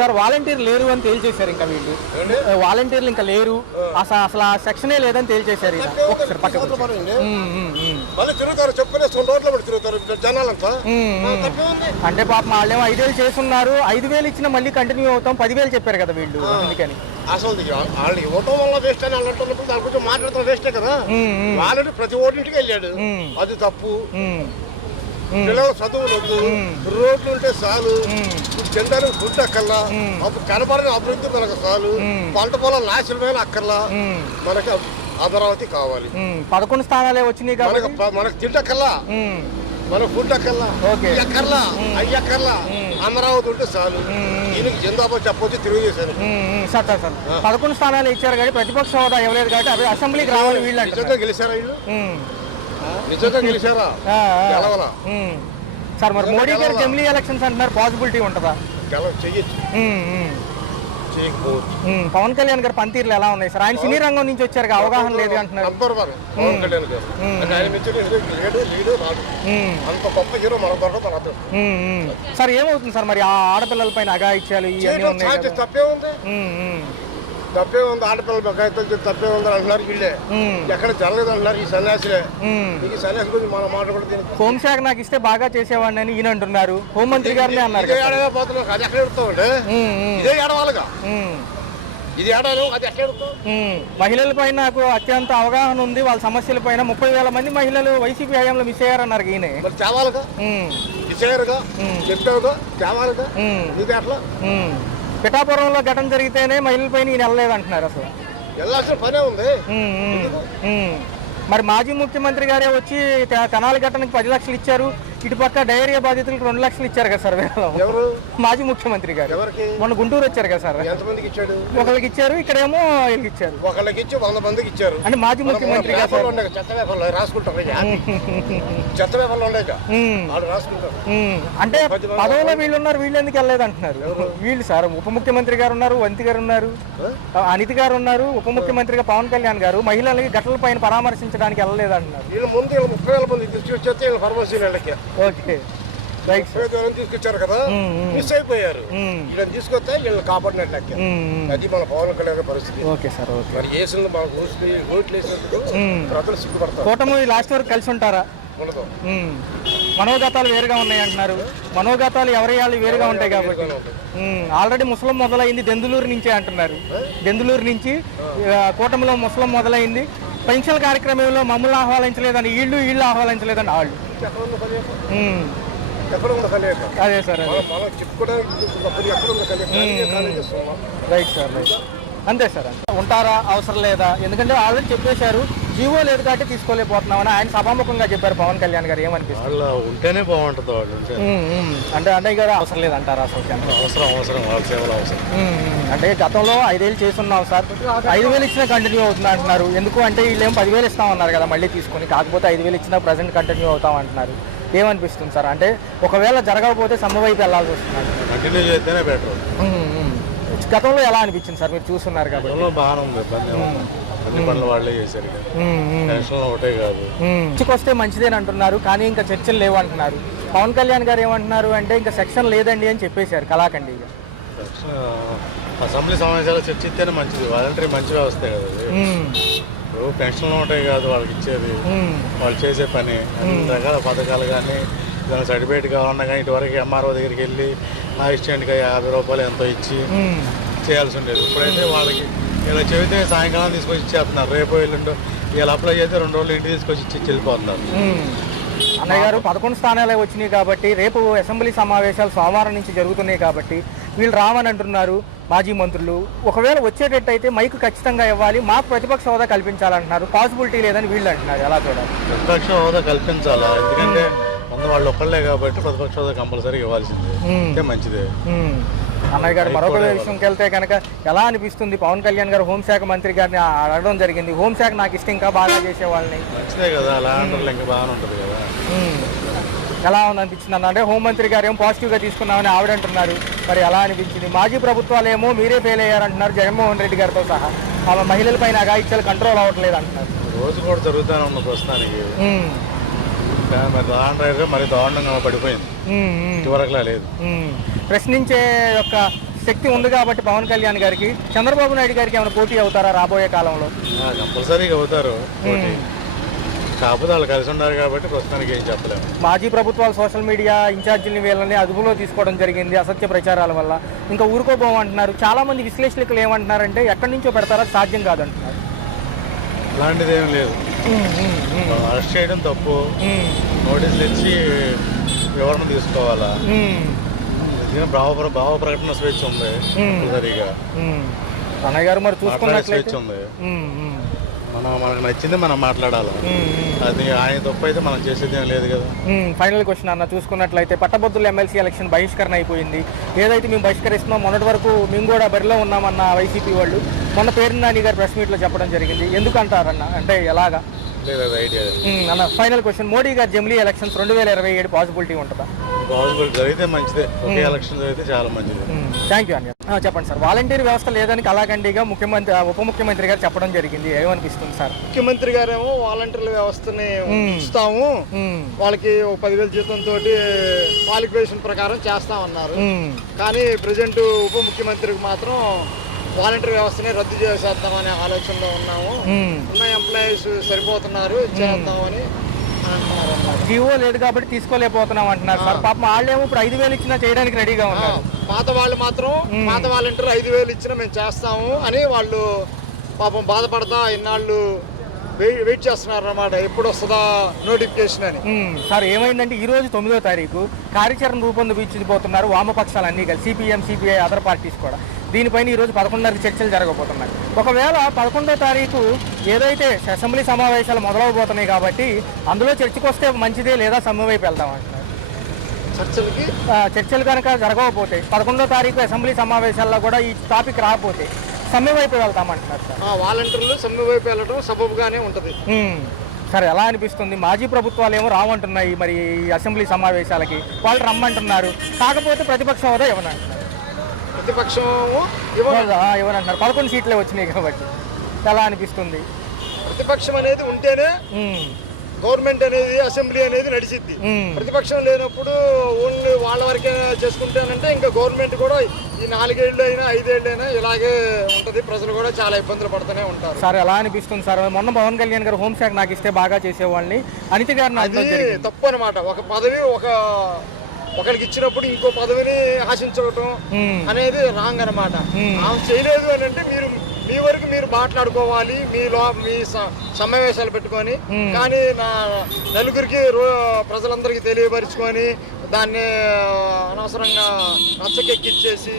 Sir volunteer లేరు అని తేల్చేశారు ఇంకా వీళ్ళు వాలంటీర్లు ఇంకా లేరు అసలు ఆ సెక్షనే లేదని తేల్చేశారు ఒకసారి పక్కన అంటే పాప వాళ్ళేమో 5,000 చేస్తున్నారు 5,000 ఇచ్చిన మళ్ళీ కంటిన్యూ అవుతాం 10,000 చెప్పారు కదా వీళ్ళు అందుకని అసలు వాళ్ళు ఇవ్వటం వల్ల వేస్ట్ అని అంటున్నప్పుడు దాని గురించి మాట్లాడటం వేస్టే కదా వాళ్ళని ప్రతి ఓటింటికి వెళ్ళాడు అది తప్పు పిల్లలు చదువులు వద్దు రోడ్లు ఉంటే చాలు తినడానికి ఫుడ్ అక్కర్లా అప్పుడు కనపడని అభివృద్ధి మనకు చాలు పంట పొలం నాశనమైన అక్కర్లా మనకి అమరావతి కావాలి 11 స్థానాలే వచ్చినాయి మనకు తింటక్కర్లా మన ఫుడ్ అక్కర్లా ఎక్కర్లా అయ్యక్కర్లా అమరావతి ఉంటే చాలు దీనికి జిందాబాద్ చెప్పొచ్చు తెలుగుదేశాను సార్ 11 స్థానాలు ఇచ్చారు కానీ ప్రతిపక్ష హోదా ఇవ్వలేదు కాబట్టి అవి అసెంబ్లీకి రావాలి వీళ్ళు నిజంగా గెలిచారా వీళ్ళు నిజంగా గెలిచారా సార్ మరి మోడీ గారు అసెంబ్లీ ఎలక్షన్స్ అంటున్నారు పాసిబిలిటీ ఉంటుందా చెయ్యొచ్చు పవన్ కళ్యాణ్ గారు పనితీరులు ఎలా ఉన్నాయి సార్ ఆయన సినీ రంగం నుంచి వచ్చారు అవగాహన లేదు అంటున్నారు పవన్ కళ్యాణ్ గారు అంత గొప్ప హీరో మన దొరకదు సార్ ఏమవుతుంది సార్ మరి ఆ ఆడపిల్లల పైన అఘాయిత్యాలు ఇవన్నీ ఉన్నాయి తప్పే ఉంది ఆడపిల్లల బకాయితో తప్పే ఉంది అంటున్నారు వీళ్ళే ఎక్కడ జరగదు అంటున్నారు ఈ సన్యాసులే ఈ సన్యాసి గురించి మన మాట కూడా హోంశాఖ నాకు ఇస్తే బాగా చేసేవాడిని అని ఈయన అంటున్నారు హోంమంత్రి గారినే అన్నారు అది ఎక్కడ ఎడుతామంటే ఇదే ఏడవాలిగా ఇది ఏడాలి అది ఎక్కడ ఎడుతాం మహిళల పైన నాకు అత్యంత అవగాహన ఉంది వాళ్ళ సమస్యల పైన 30,000 మంది మహిళలు వైసీపీ హయాంలో మిస్ అయ్యారన్నారు ఈయన మరి తేవాలిగా మిస్ అయ్యారుగా చెప్పావుగా తేవాలిగా ఇది ఎట్లా పిఠాపురంలో ఘటన జరిగితేనే మహిళలపైన ఈయన వెళ్ళలేదు అంటున్నారు అసలు వెళ్ళాల్సిన పనే ఉంది మరి మాజీ ముఖ్యమంత్రి గారే వచ్చి తెనాలి ఘటనకి 10 లక్షలు ఇచ్చారు ఇటుపక్క డైరియా బాధితులకు 2 లక్షలు ఇచ్చారు కదా సార్ ఎవరు మాజీ ముఖ్యమంత్రి గారు మొన్న గుంటూరు వచ్చారు కదా సార్ ఎంతమందికి ఇచ్చాడు ఒకరికి ఇచ్చారు ఇక్కడేమో వీళ్ళకి ఇచ్చారు ఒకళ్ళకి ఇచ్చి 100 మందికి ఇచ్చారు అంటే మాజీ ముఖ్యమంత్రి గారు చెత్త వ్యాపారాలు రాసుకుంటారు చెత్త వ్యాపారాలు ఉన్నాయి రాసుకుంటారు అంటే పదవులో వీళ్ళు ఉన్నారు వీళ్ళు ఎందుకు వెళ్ళలేదు అంటున్నారు వీళ్ళు సార్ ఉప ముఖ్యమంత్రి గారు ఉన్నారు వంతి గారు ఉన్నారు అనిత గారు ఉన్నారు ఉప ముఖ్యమంత్రిగా పవన్ కళ్యాణ్ గారు మహిళలకి ఘటనల పైన పరామర్శించడానికి వెళ్ళలేదు అంటున్నారు వీళ్ళు ముందు 30,000 మంది తీసుకొచ్చేస్తే ఫార్మసీలకి ఓకే తీసుకొచ్చారు కదా మిస్ అయిపోయారు వీళ్ళని తీసుకొస్తే వీళ్ళని కాపాడినట్లకి అది మన పవన్ కళ్యాణ్ పరిస్థితి ఓకే సార్ ఓకే మరి వేసిన ఓట్లు వేసినందుకు ప్రజలు సిగ్గుపడతారు కూటమి లాస్ట్ వరకు కలిసి ఉంటారా మనోగతాలు వేరుగా ఉన్నాయి అంటున్నారు మనోగతాలు ఎవరి వేరుగా ఉంటాయి కాబట్టి ఆల్రెడీ ముస్లిం మొదలైంది దెందులూరు నుంచే అంటున్నారు దెందులూరు నుంచి కూటమిలో ముస్లిం మొదలైంది పెన్షన్ కార్యక్రమంలో మమ్మల్ని ఆహ్వానించలేదని వీళ్ళు ఆహ్వానించలేదని వాళ్ళు అదే సార్ రైట్ సార్ రైట్ అంతే సార్ ఉంటారా అవసరం లేదా ఎందుకంటే ఆల్రెడీ చెప్పేశారు జీవో లేదు కాబట్టి తీసుకోలేకపోతున్నామని ఆయన సభాముఖంగా చెప్పారు పవన్ కళ్యాణ్ గారు ఏమనిపిస్తుంది ఉంటేనే బాగుంటుంది అంటే గారు అవసరం లేదంటారా అసలు అవసరం వాళ్ళ సేవలు అవసరం అంటే గతంలో 5,000 చేస్తున్నాం సార్ 5,000 ఇచ్చినా కంటిన్యూ అవుతుంది అంటున్నారు ఎందుకు అంటే వీళ్ళేమో 10,000 ఇస్తామన్నారు కదా మళ్ళీ తీసుకొని కాకపోతే 5,000 ఇచ్చినా ప్రజెంట్ కంటిన్యూ అవుతాం అంటున్నారు ఏమనిపిస్తుంది సార్ అంటే ఒకవేళ జరగకపోతే సమ్మె వైపు వెళ్ళాల్సి వస్తుంది కంటిన్యూ చేస్తేనే బెటర్ గతంలో ఎలా అనిపించింది సార్ మీరు చూస్తున్నారు కాబట్టి బాగానే ఉంది అన్ని పనులు వాళ్ళే చేశారు ఒకటే కాదు వస్తే మంచిదేని అంటున్నారు కానీ ఇంకా చర్చలు లేవు అంటున్నారు పవన్ కళ్యాణ్ గారు ఏమంటున్నారు అంటే ఇంకా సెక్షన్ లేదండి అని చెప్పేశారు కళాఖండి అసెంబ్లీ సమావేశాలు చర్చిస్తేనే మంచిది వాలంటరీ మంచి వ్యవస్థ కదా ఇప్పుడు పెన్షన్లు ఉంటాయి కాదు వాళ్ళకి ఇచ్చేది వాళ్ళు చేసే పని అన్ని రకాల పథకాలు కానీ దాని సర్టిఫికేట్ కావాలన్నా కానీ ఇటువరకు ఎంఆర్ఓ దగ్గరికి వెళ్ళి అసిస్టెంట్గా 50 రూపాయలు ఎంతో ఇచ్చి చేయాల్సి ఉండేది ఇప్పుడైతే వాళ్ళకి ఇలా చెబితే సాయంకాలం తీసుకొచ్చి ఇచ్చేస్తున్నారు రేపు ఎల్లుండో ఇలా అప్లై చేస్తే 2 రోజులు ఇంటికి తీసుకొచ్చి ఇచ్చి వెళ్ళిపోతున్నారు అన్నయ్య గారు 11 స్థానాలే వచ్చినాయి కాబట్టి రేపు అసెంబ్లీ సమావేశాలు సోమవారం నుంచి జరుగుతున్నాయి కాబట్టి వీళ్ళు రావని అంటున్నారు మాజీ మంత్రులు ఒకవేళ వచ్చేటట్టయితే మైకు ఖచ్చితంగా ఇవ్వాలి మాకు ప్రతిపక్ష హోదా కల్పించాలంటున్నారు పాసిబిలిటీ లేదని వీళ్ళు అంటున్నారు ఎలా చూడాలి ప్రతిపక్ష హోదా కల్పించాలా ఎందుకంటే ముందు వాళ్ళు ఒక్కళ్ళే కాబట్టి ప్రతిపక్ష హోదా కంపల్సరీ ఇవ్వాల్సిందే మంచిదే అన్నయ్య గారు మరొక విషయంకి వెళ్తే కనుక ఎలా అనిపిస్తుంది పవన్ కళ్యాణ్ గారు హోంశాఖ మంత్రి గారిని అడగడం జరిగింది హోంశాఖ నాకు ఇష్టం ఇంకా బాగా చేసేవాళ్ళని మంచిదే కదా అలా ఇంకా బాగానే ఉంటుంది కదా ఎలా ఉందనిపించింది అన్న అంటే హోంమంత్రి గారు ఏమో పాజిటివ్గా తీసుకున్నామని ఆవిడ అంటున్నారు మరి ఎలా అనిపించింది మాజీ ప్రభుత్వాలు ఏమో మీరే ఫెయిల్ అయ్యారంటున్నారు జగన్మోహన్ రెడ్డి గారితో సహా ఆమె మహిళలపైన అఘాయిత్యాలు కంట్రోల్ అవ్వట్లేదు అంటున్నారు రోజు కూడా జరుగుతూనే ఉన్న ప్రస్తుతానికి మరి దారుణంగా పడిపోయింది ఇటువరకులా లేదు ప్రశ్నించే యొక్క శక్తి ఉంది కాబట్టి పవన్ కళ్యాణ్ గారికి చంద్రబాబు నాయుడు గారికి ఏమైనా పోటీ అవుతారా రాబోయే కాలంలో? కంపల్సరీగా అవుతారు పోటీ. కాకపోతే వాళ్ళు కలిసి ఉన్నారు కాబట్టి ప్రస్తుతానికి ఏం చెప్పలేము. మాజీ ప్రభుత్వాలు సోషల్ మీడియా ఇన్ఛార్జీని వీళ్ళని అదుపులో తీసుకోవడం జరిగింది అసత్య ప్రచారాల వల్ల. ఇంకా ఊరుకోబోమంటున్నారు. చాలా మంది విశ్లేషకులు ఏమంటున్నారంటే ఎక్కడి నుంచో పెడతారా, సాధ్యం కాదంటున్నారు. అలాంటిది ఏం లేదు. అరెస్ట్ చేయడం తప్పు, నోటీసులు ఇచ్చి వివరణ తీసుకోవాలా. భావ ప్రకటన స్వేచ్ఛ ఉంది సరిగా. అన్నయ్య గారు మరి చూసుకున్నట్లయితే స్వేచ్ఛ ఉంది. మనకు నచ్చింది మనం మాట్లాడాలి. అది ఆయన తప్పు అయితే మనం చేసేది ఏం లేదు కదా. ఫైనల్ క్వశ్చన్ అన్న, చూసుకున్నట్లయితే పట్టభద్రుల ఎమ్మెల్సీ ఎలక్షన్ బహిష్కరణ అయిపోయింది. ఏదైతే మేము బహిష్కరిస్తున్నాం, మొన్నటి వరకు మేము కూడా బరిలో ఉన్నామన్న వైసీపీ వాళ్ళు మొన్న పేరు నాని గారు ప్రెస్ మీట్లో చెప్పడం జరిగింది. ఎందుకు అంటారన్న, అంటే ఎలాగా అన్న? ఫైనల్ క్వశ్చన్, మోడీ గారు జమిలీ ఎలక్షన్స్ 2027 పాసిబిలిటీ ఉంటుందా? పాసిబిలిటీ జరిగితే మంచిదే. ఒకే ఎలక్షన్ జరిగితే చాలా మంచిది. థ్యాంక్ యూ అన్న. చెప్పండి సార్, వాలంటీర్ వ్యవస్థ లేదని కళాఖండిగా ఉప ముఖ్యమంత్రి గారు చెప్పడం జరిగింది. ఏమనిపిస్తుంది సార్? ముఖ్యమంత్రి గారేమో వాలంటీర్ల వ్యవస్థని ఇస్తాము, వాళ్ళకి 10,000 జీతంతో క్వాలిఫికేషన్ ప్రకారం చేస్తామన్నారు. కానీ ప్రజెంట్ ఉప ముఖ్యమంత్రికి మాత్రం వాలంటీర్ వ్యవస్థని రద్దు చేసేద్దామనే ఆలోచనలో ఉన్నాము. ఉన్న ఎంప్లాయీస్ సరిపోతున్నారు, చేద్దామని అంటున్నారు. జీవో లేదు కాబట్టి తీసుకోలేకపోతున్నాం అంటున్నారు సార్. పాపం వాళ్ళేమో ఇప్పుడు 5,000 ఇచ్చినా చేయడానికి రెడీగా ఉన్నారు. పాత వాళ్ళు మాత్రం పాత వాలంటీర్ 5,000 ఇచ్చినా మేము చేస్తాము అని వాళ్ళు పాపం బాధపడతా ఇన్నాళ్ళు వెయిట్ చేస్తున్నారు అన్నమాట, ఎప్పుడు వస్తుందా నోటిఫికేషన్ అని. సార్ ఏమైందంటే ఈ రోజు 9వ తారీఖు కార్యాచరణ రూపొందించబోతున్నారు వామపక్షాలు అన్నీ కలిసి, సిపిఎం, సిపిఐ, అదర్ పార్టీస్ కూడా. దీనిపైన ఈరోజు 11:30 చర్చలు జరగబోతున్నాయి. ఒకవేళ 11వ తారీఖు ఏదైతే అసెంబ్లీ సమావేశాలు మొదలవబోతున్నాయి కాబట్టి అందులో చర్చకు వస్తే మంచిదే, లేదా సమ్మె వైపు వెళ్దాం అంటున్నారు. చర్చలు కనుక జరగకపోతే 11వ తారీఖు అసెంబ్లీ సమావేశాల్లో కూడా ఈ టాపిక్ రాకపోతే సమ్మె వైపు వెళ్తామంటున్నారు సార్. వాలంటీర్లు సమ్మె వైపు వెళ్ళడం సబబుగానే ఉంటుంది. సరే, ఎలా అనిపిస్తుంది? మాజీ ప్రభుత్వాలు ఏమో రావంటున్నాయి మరి అసెంబ్లీ సమావేశాలకి, వాళ్ళు రమ్మంటున్నారు. కాకపోతే ప్రతిపక్ష హోదా ఇవ్వనంటున్నారు. ప్రతిపక్షం ఇవ్వనంటున్నారు. 11 సీట్లే వచ్చినాయి కాబట్టి ఎలా అనిపిస్తుంది? ప్రతిపక్షం అనేది ఉంటేనే గవర్నమెంట్ అనేది, అసెంబ్లీ అనేది నడిచిద్ది. ప్రతిపక్షం లేనప్పుడు ఓన్లీ వాళ్ళ వరకే చేసుకుంటానంటే ఇంకా గవర్నమెంట్ కూడా ఈ 4 ఏళ్ళు అయినా 5 ఏళ్ళు అయినా ఇలాగే ఉంటది. ప్రజలు కూడా చాలా ఇబ్బందులు పడుతూనే ఉంటారు. సార్ ఎలా అనిపిస్తుంది సార్? మొన్న పవన్ కళ్యాణ్ గారు హోంశాఖ నాకు ఇస్తే బాగా చేసేవాళ్ళని, అనిత గారు అది తప్పు అనమాట. ఒక పదవి ఒకరికి ఇచ్చినప్పుడు ఇంకో పదవిని ఆశించడం అనేది రాంగ్ అనమాట. ఆమె చేయలేదు అని అంటే మీరు మీ వరకు మీరు మాట్లాడుకోవాలి, మీ సమావేశాలు పెట్టుకొని, కానీ నలుగురికి ప్రజలందరికీ తెలియపరుచుకొని దాన్ని అనవసరంగా నచ్చకెక్కిచ్చేసి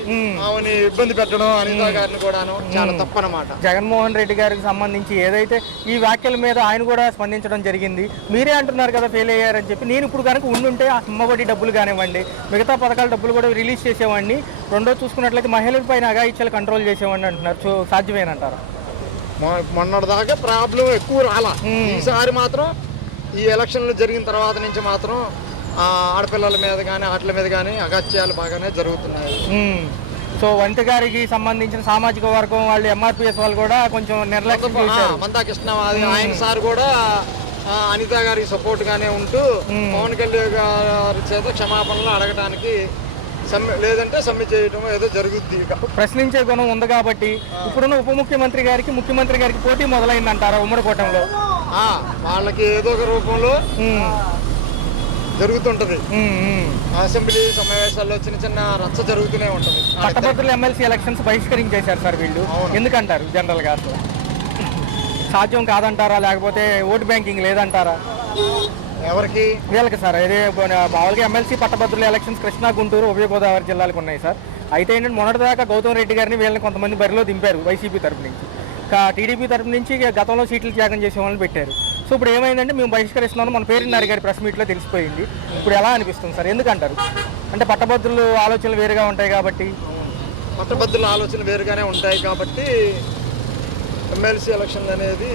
ఆమెని ఇబ్బంది పెట్టడం అనితా గారిని కూడాను చాలా తప్పనమాట. జగన్మోహన్ రెడ్డి గారికి సంబంధించి ఏదైతే ఈ వ్యాఖ్యల మీద ఆయన కూడా స్పందించడం జరిగింది. మీరే అంటున్నారు కదా ఫెయిల్ అయ్యారని చెప్పి. నేను ఇప్పుడు కనుక ఉండుంటే ఆ అమ్మఒడి డబ్బులు కానివ్వండి, మిగతా పథకాల డబ్బులు కూడా రిలీజ్ చేసేవాడిని. రెండో చూసుకున్నట్లయితే మహిళల పైన అఘాయిత్యాలు కంట్రోల్ చేసేవాడిని అంటున్నారు. సో సాధ్యమేనంటారా? మొన్నటిదాకా ప్రాబ్లం ఎక్కువ రాలా. ఈసారి మాత్రం ఈ ఎలక్షన్లు జరిగిన తర్వాత నుంచి మాత్రం ఆడపిల్లల మీద కానీ వాటి మీద కానీ అగత్యాలు బాగానే జరుగుతున్నాయి. సో వంట గారికి సంబంధించిన సామాజిక వర్గం వాళ్ళు, ఎంఆర్పిఎస్ వాళ్ళు కూడా కొంచెం నిర్లక్ష్యం చేశారు. మందాకృష్ణ ఆయన సార్ కూడా అనిత గారికి సపోర్ట్ గానే ఉంటూ పవన్ కళ్యాణ్ గారి చేత క్షమాపణలు అడగడానికి లేదంటే సమ్మె చేయడం ఏదో జరుగుద్ది. ప్రశ్నించే గుణం ఉంది కాబట్టి ఇప్పుడున్న ఉప ముఖ్యమంత్రి గారికి, ముఖ్యమంత్రి గారికి పోటీ మొదలైందంటారా ఉమ్మడి కూటమిలో? వాళ్ళకి ఏదో ఒక రూపంలో జరుగుతుంటది. అసెంబ్లీ సమావేశాల్లో చిన్న చిన్న రచ్చ జరుగుతూనే ఉంటది. పట్టభద్రుల ఎమ్మెల్సీ ఎలక్షన్స్ బహిష్కరించేశారు సార్ వీళ్ళు. ఎందుకంటారు? జనరల్ గా సాధ్యం కాదంటారా, లేకపోతే ఓటు బ్యాంకింగ్ లేదంటారా? ఎవరికి? వీళ్ళకి సార్. ఇదే మామూలుగా ఎమ్మెల్సీ పట్టభద్రుల ఎలక్షన్స్ కృష్ణా, గుంటూరు, ఉభయ గోదావరి జిల్లాలకు ఉన్నాయి సార్. అయితే ఏంటంటే మొన్నటిదాకా గౌతమ్ రెడ్డి గారిని వీళ్ళని కొంతమంది బరిలో దింపారు వైసీపీ తరపు నుంచి. టీడీపీ తరపు నుంచి గతంలో సీట్లు త్యాగం చేసే వాళ్ళని పెట్టారు. సో ఇప్పుడు ఏమైందంటే మేము బహిష్కరిస్తున్నాము, మన పేరున్నారు గారి ప్రెస్ మీట్లో తెలిసిపోయింది. ఇప్పుడు ఎలా అనిపిస్తుంది సార్? ఎందుకంటారు? అంటే పట్టభద్రులు ఆలోచనలు వేరుగా ఉంటాయి కాబట్టి. పట్టభద్రుల ఆలోచనలు వేరుగానే ఉంటాయి కాబట్టి ఎమ్మెల్సీ ఎలక్షన్ అనేది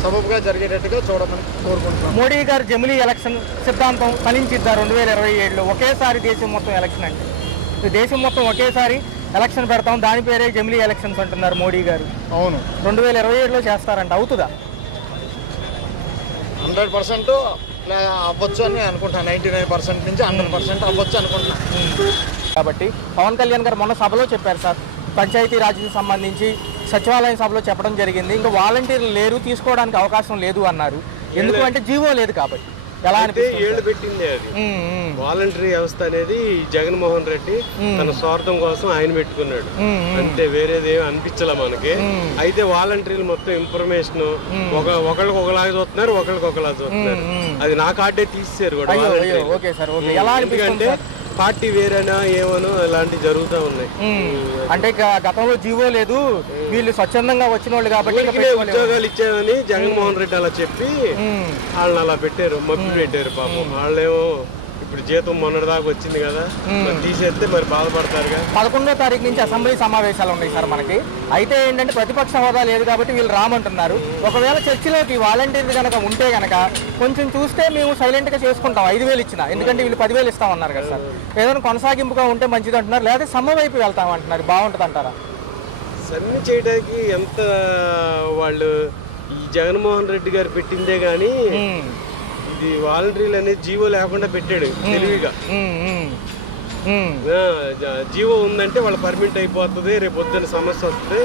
సబబుగా జరిగేటట్టుగా చూడమని కోరుకుంటున్నాం. మోడీ గారు జమిలీ ఎలక్షన్ సిద్ధాంతం ఫలించిద్దారు 2027లో. ఒకేసారి దేశం మొత్తం ఎలక్షన్ అంటే దేశం మొత్తం ఒకేసారి ఎలక్షన్ పెడతాం, దాని పేరే జమిలీ ఎలక్షన్స్ అంటున్నారు మోడీ గారు. అవును, 2027లో చేస్తారంట. అవుతుందా? 100% అవ్వచ్చు అని అనుకుంటున్నాను. 99% నుంచి 100% అవ్వచ్చు అనుకుంటున్నాను. కాబట్టి పవన్ కళ్యాణ్ గారు మొన్న సభలో చెప్పారు సార్, పంచాయతీ రాజ్కి సంబంధించి సచివాలయం సభలో చెప్పడం జరిగింది. ఇంకా వాలంటీర్లు లేరు, తీసుకోవడానికి అవకాశం లేదు అన్నారు. ఎందుకు అంటే జీవో లేదు కాబట్టి. ఎలా అంటే ఏళ్ళు పెట్టింది అది వాలంటరీ వ్యవస్థ అనేది. జగన్మోహన్ రెడ్డి తన స్వార్థం కోసం ఆయన పెట్టుకున్నాడు అంతే, వేరేది ఏమి అనిపించలే మనకి. అయితే వాలంటీర్లు మొత్తం ఇన్ఫర్మేషన్ ఒకళ్ళకి ఒకలాగా చూస్తున్నారు, ఒకళ్ళకి ఒకలా చూస్తున్నారు. అది నా కార్డే తీసేశారు కూడా. ఎందుకంటే పార్టీ వేరేనా ఏమనో ఇలాంటివి జరుగుతూ ఉన్నాయి. అంటే గతంలో జీవో లేదు, వీళ్ళు స్వచ్ఛందంగా వచ్చిన వాళ్ళు కాబట్టి ఉద్యోగాలు ఇచ్చామని జగన్మోహన్ రెడ్డి అలా చెప్పి వాళ్ళని అలా పెట్టారు, మబ్బి పెట్టారు. పాపం వాళ్ళేమో ఇప్పుడు జీతం మొన్నటిదాకా వచ్చింది కదా, తీసేస్తే మరి బాధపడతారుగా. 11వ తారీఖు నుంచి అసెంబ్లీ సమావేశాలు ఉన్నాయి సార్ మనకి. అయితే ఏంటంటే ప్రతిపక్ష హోదా లేదు కాబట్టి వీళ్ళు రామంటున్నారు. ఒకవేళ చర్చిలోకి వాలంటీర్లు కనుక ఉంటే కనుక కొంచెం చూస్తే మేము సైలెంట్గా చేసుకుంటాం, 5,000 ఇచ్చినా. ఎందుకంటే వీళ్ళు 10,000 ఇస్తామన్నారు కదా సార్. ఏదైనా కొనసాగింపుగా ఉంటే మంచిది అంటున్నారు, లేదా సమ్మె వైపు వెళ్తామంటున్నారు. బాగుంటుంది అంటారా? సమ్మె చేయడానికి ఎంత వాళ్ళు ఈ జగన్మోహన్ రెడ్డి గారు పెట్టిందే కానీ ఇది వాలంటీర్లు అనేది జీవో లేకుండా పెట్టాడు తెలివిగా. జీవో ఉందంటే వాళ్ళ పర్మిట్ అయిపోతుంది, రేపు పొద్దున్న సమస్య వస్తుంది,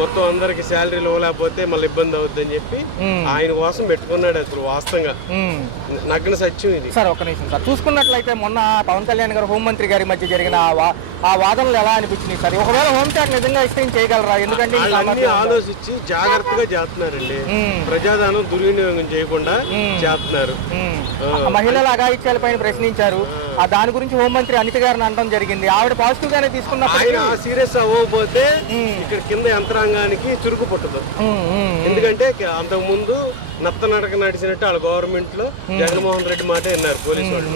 మొత్తం అందరికి శాలరీలు ఇవ్వలేకపోతే మళ్ళీ ఇబ్బంది అవుతుంది అని చెప్పి ఆయన కోసం పెట్టుకున్నాడు. అసలు వాస్తవంగా నగ్న సత్యం ఇది. సార్ ఒక నిమిషం సార్, చూసుకున్నట్లయితే మొన్న పవన్ కళ్యాణ్ గారు హోంమంత్రి గారి మధ్య జరిగిన ఆ వాదనలు ఎలా అనిపించినాయి సార్? ఒకవేళ హోంశాఖ నిజంగా ఇస్తే చేయగలరా? ఎందుకంటే ఆలోచించి జాగ్రత్తగా చేస్తున్నారండి, ప్రజాధనం దుర్వినియోగం చేయకుండా చేస్తున్నారు. మహిళల అఘాయిత్యాలపైన ప్రశ్నించారు, దాని గురించి హోంమంత్రి అనిత గారిని అనడం జరిగింది. ఆవిడ పాజిటివ్ గానే తీసుకున్నప్పుడు ఆయన సీరియస్ అవ్వకపోతే ఇక్కడ కింద యంత్రాంగానికి చురుకు పుట్టదు. ఎందుకంటే అంతకు ముందు నత్తనడక నడిచినట్టు వాళ్ళ గవర్నమెంట్ లో జగన్మోహన్ రెడ్డి మాట విన్నారు పోలీసు వాళ్ళు.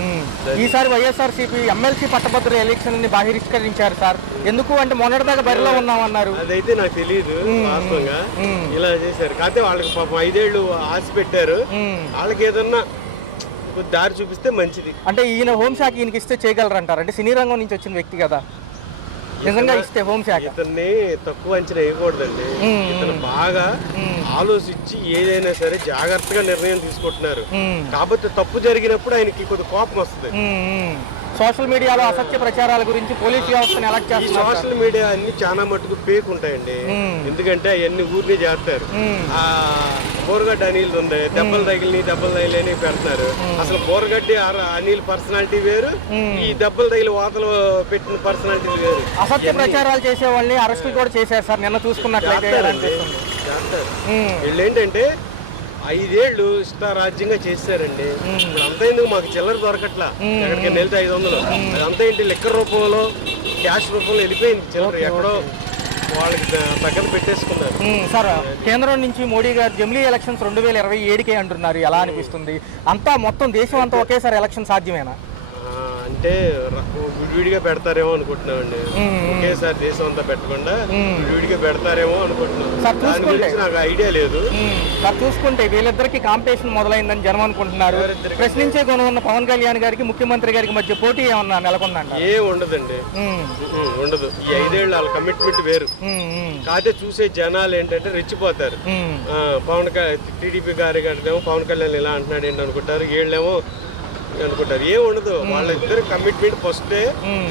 ఈసారి వైఎస్ఆర్సీపీ ఎమ్మెల్సీ పట్టభద్ర ఎలక్షన్ ని బహిష్కరించారు సార్. ఎందుకు అంటే మొన్నటిదాకా బరిలో ఉన్నామన్నారు. అదైతే నాకు తెలియదు వాస్తవంగా ఇలా చేశారు. కాకపోతే వాళ్ళకి పాపం 5 ఏళ్ళు ఆశ పెట్టారు, వాళ్ళకి ఏదన్నా దారి చూపిస్తే మంచిది. అంటే ఈయన హోంశాఖ ఈయనకి ఇస్తే చేయగలరంటారు? అంటే సినీ రంగం నుంచి వచ్చిన వ్యక్తి కదా, నిజంగా ఇస్తే హోంశాఖ. ఇతన్ని తక్కువ అంచనా వేయకూడదండి. ఇతను బాగా ఆలోచించి ఏదైనా సరే జాగ్రత్తగా నిర్ణయం తీసుకుంటున్నారు. కాకపోతే తప్పు జరిగినప్పుడు ఆయనకి కొద్ది కోపం వస్తుంది. సోషల్ మీడియాలో అసత్య ప్రచారాల గురించి పోలీస్ వ్యవస్థను ఎలక్ట్ చేస్తున్నారు. సోషల్ మీడియా అన్ని చాలా మటుకు ఫేక్ ఉంటాయండి. ఎందుకంటే అవన్నీ ఊరిని చేస్తారు. ఆ బోరగడ్డ అనిల్ ఉంది, దెబ్బలు తగిలిని పెడతారు. అసలు బోరగడ్డి అనిల్ పర్సనాలిటీ వేరు, ఈ దెబ్బలు తగిలి వాతలు పెట్టిన పర్సనాలిటీ వేరు. అసత్య ప్రచారాలు చేసే వాళ్ళని అరెస్టులు కూడా చేశారు సార్ నిన్న చూసుకున్నట్లయితే. చేస్తారు. వీళ్ళు ఏంటంటే 5 ఏళ్ళు ఇష్టారాజ్యంగా చేశారండి. ఇప్పుడు అంతా ఎందుకు మాకు చిల్లర దొరకట్లా, ఎక్కడికి వెళ్తే 500 అదంతా ఏంటి లెక్కర్ రూపంలో క్యాష్ రూపంలో వెళ్ళిపోయింది చిల్లర. ఎక్కడో వాళ్ళకి తగ్గదు పెట్టేసుకున్నారు. సార్ కేంద్రం నుంచి మోడీ గారు జమిలీ ఎలక్షన్స్ 2027కే అంటున్నారు. ఎలా అనిపిస్తుంది? అంతా మొత్తం దేశం అంతా ఒకేసారి ఎలక్షన్ సాధ్యమేనా? అంటే విడివిడిగా పెడతారేమో అనుకుంటున్నామండి. ఒకేసారి దేశం అంతా పెట్టకుండా విడివిడిగా పెడతారేమో అనుకుంటున్నాం. దాని గురించి నాకు ఐడియా లేదు. సార్ చూసుకుంటే వీళ్ళిద్దరికి కాంపిటీషన్ మొదలైందని జనం అనుకుంటున్నారు. ప్రశ్నించే గుణం ఉన్న పవన్ కళ్యాణ్ గారికి ముఖ్యమంత్రి గారికి మధ్య పోటీ ఏమన్నా నెలకొందంట? ఏం ఉండదండి, ఉండదు. ఈ 5 ఏళ్ళు వాళ్ళ కమిట్మెంట్ వేరు. కాకపోతే చూసే జనాలు ఏంటంటే రెచ్చిపోతారు. టీడీపీ గారి గారిదేమో పవన్ కళ్యాణ్ ఇలా అంటున్నాడు ఏంటి అనుకుంటారు, వీళ్ళేమో అనుకుంటారు. ఏం ఉండదు, వాళ్ళిద్దరు కమిట్మెంట్ ఫస్టే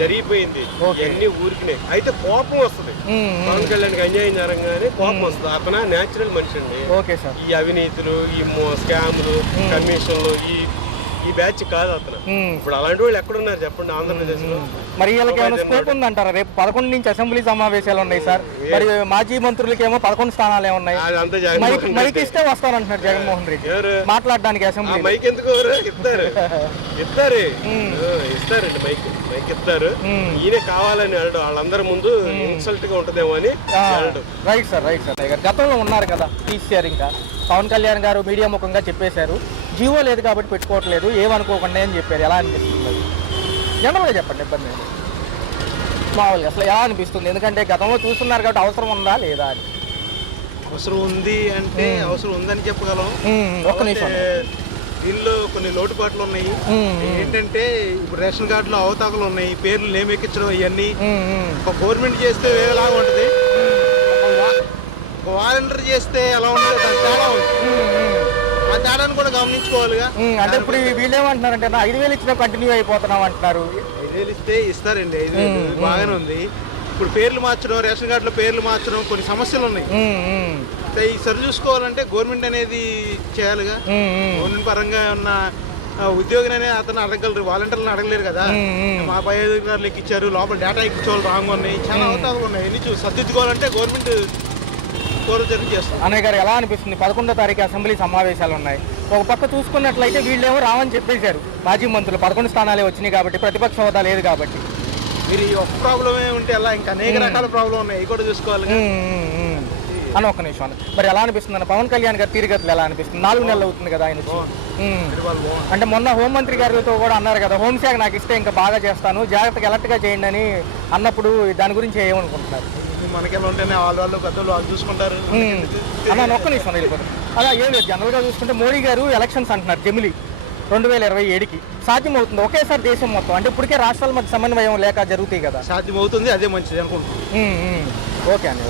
జరిగిపోయింది. ఇవన్నీ ఊరికినే. అయితే కోపం వస్తుంది, పవన్ కళ్యాణ్కి అన్యాయం జరగగానే కోపం వస్తుంది. అతను నేచురల్ మనిషి అండి. ఈ అవినీతులు, ఈ స్కాములు, కమిషన్లు, ఈ బ్యాచ్ కాదు అతను. ఇప్పుడు అలాంటి వాళ్ళు ఎక్కడున్నారు చెప్పండి ఆంధ్రప్రదేశ్ లో? మరి వీళ్ళకి ఏమైనా స్కోప్ ఉందంటారా? రేపు 11 నుంచి అసెంబ్లీ సమావేశాలు ఉన్నాయి సార్. మరి మాజీ మంత్రులకేమో 11 స్థానాలు ఏమున్నాయి. మైక్ ఇస్తే వస్తారంటున్నారు జగన్మోహన్ రెడ్డి మాట్లాడడానికి అసెంబ్లీ. మైక్ ఎందుకు ఇస్తారండి, మైక్ ఇస్తారు. ఈయన కావాలని వెళ్ళడు, వాళ్ళందరి ముందు ఇన్సల్ట్ గా ఉంటదేమో అని. Right sir. గతంలో ఉన్నారు కదా, తీసేశారు. ఇంకా పవన్ కళ్యాణ్ గారు మీడియా ముఖంగా చెప్పేశారు, జీవో లేదు కాబట్టి పెట్టుకోవట్లేదు, ఏమనుకోకుండా అని చెప్పారు. ఎలా అనిపిస్తుంది? జనరల్గా చెప్పండి, ఇబ్బంది లేదు. మామూలుగా అసలు ఎలా అనిపిస్తుంది? ఎందుకంటే గతంలో చూస్తున్నారు కాబట్టి అవసరం ఉందా లేదా అని. అవసరం ఉంది అంటే అవసరం ఉందని చెప్పగలం. ఒక్క నిమిషం. దీనిలో కొన్ని లోటుపాట్లు ఉన్నాయి. ఏంటంటే ఇప్పుడు రేషన్ కార్డులో అవతాకలు ఉన్నాయి, పేర్లు నేమ్ ఎక్కించడం, ఇవన్నీ ఒక గవర్నమెంట్ చేస్తే వేరేలాగా ఉంటుంది, వాలంటీర్ చేస్తే ఎలా ఉండదు, దాని తేడా ఉంది. ఆ తేడాను కూడా గమనించుకోవాలిగా. అంటే ఇప్పుడు వీళ్ళు ఏమంటున్నారంటే 5,000 ఇచ్చినా కంటిన్యూ అయిపోతున్నాం అంటున్నారు. వేలిస్తే ఇస్తారండి 5,000 బాగానే ఉంది. ఇప్పుడు పేర్లు మార్చడం, రేషన్ కార్డులో పేర్లు మార్చడం కొన్ని సమస్యలు ఉన్నాయి. ఈ సరి చూసుకోవాలంటే గవర్నమెంట్ అనేది చేయాలిగా. గవర్నమెంట్ పరంగా ఉన్న ఉద్యోగిని అతను అడగలరు, వాలంటీర్లను అడగలేరు కదా. మా పై అధికారులు ఎక్కిచ్చారు, లోపల డేటా ఎక్కించుకోవాలి, రాంగ్ ఉన్నాయి, చాలా అవతారాలు ఉన్నాయి. ఎన్ని సర్దిద్దుకోవాలంటే గవర్నమెంట్ చర్య చేస్తాం. అన్నయ్య గారు ఎలా అనిపిస్తుంది? 11వ తారీఖు అసెంబ్లీ సమావేశాలు ఉన్నాయి. ఒక పక్క చూసుకున్నట్లయితే వీళ్ళేమో రావని చెప్పేశారు మాజీ మంత్రులు, 11 స్థానాలే వచ్చినాయి కాబట్టి, ప్రతిపక్ష హోదా లేదు కాబట్టి. మీరు ఈ ఒక్క ప్రాబ్లమే ఉంటే అలా ఇంకా అనేక రకాల ప్రాబ్లం ఉన్నాయి, అవి కూడా చూసుకోవాలి. అని ఒక్క నిమిషం అన్న, మరి ఎలా అనిపిస్తుంది అన్న పవన్ కళ్యాణ్ గారి తీరుగతులు ఎలా అనిపిస్తుంది? 4 నెలలు అవుతుంది కదా ఆయన వచ్చి. అంటే మొన్న హోంమంత్రి గారితో కూడా అన్నారు కదా, హోంశాఖ నాకు ఇస్తే ఇంకా బాగా చేస్తాను, జాగ్రత్తగా ఎలర్ట్గా చేయండి అని అన్నప్పుడు దాని గురించి ఏమనుకుంటున్నారు? మనకెలా ఉంటేనే వాళ్ళు పెద్దలు వాళ్ళు చూసుకుంటారు అన్న ఒక్క నిమిషం వెళ్ళిపోతారు. అలా ఏం లేదు, జనరల్గా చూసుకుంటే మోడీ గారు ఎలక్షన్స్ అంటున్నారు జమిలీ 2027కి. సాధ్యం అవుతుంది ఒకేసారి దేశం మొత్తం? అంటే ఇప్పటికే రాష్ట్రాల మధ్య సమన్వయం లేక జరుగుతాయి కదా. సాధ్యం అవుతుంది, అదే మంచిది అనుకుంటున్నాను. ఓకే అండి.